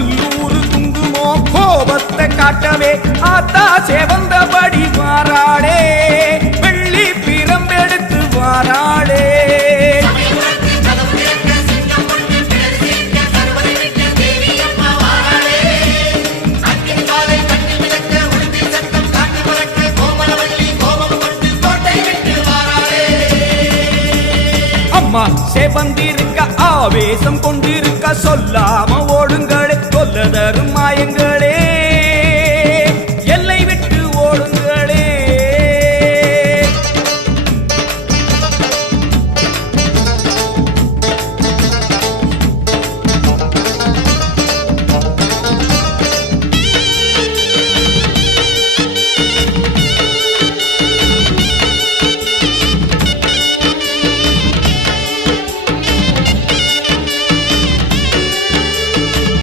கொல்லூரு குங்குமோ கோபத்தை காட்டவே ஆத்தா செவந்தபடி வாராளே. வெள்ளி பிரம்பெடுத்து வாராளே. அம்மா செவந்திருக்க ஆவேசம் கொண்டிருக்க சொல்லாம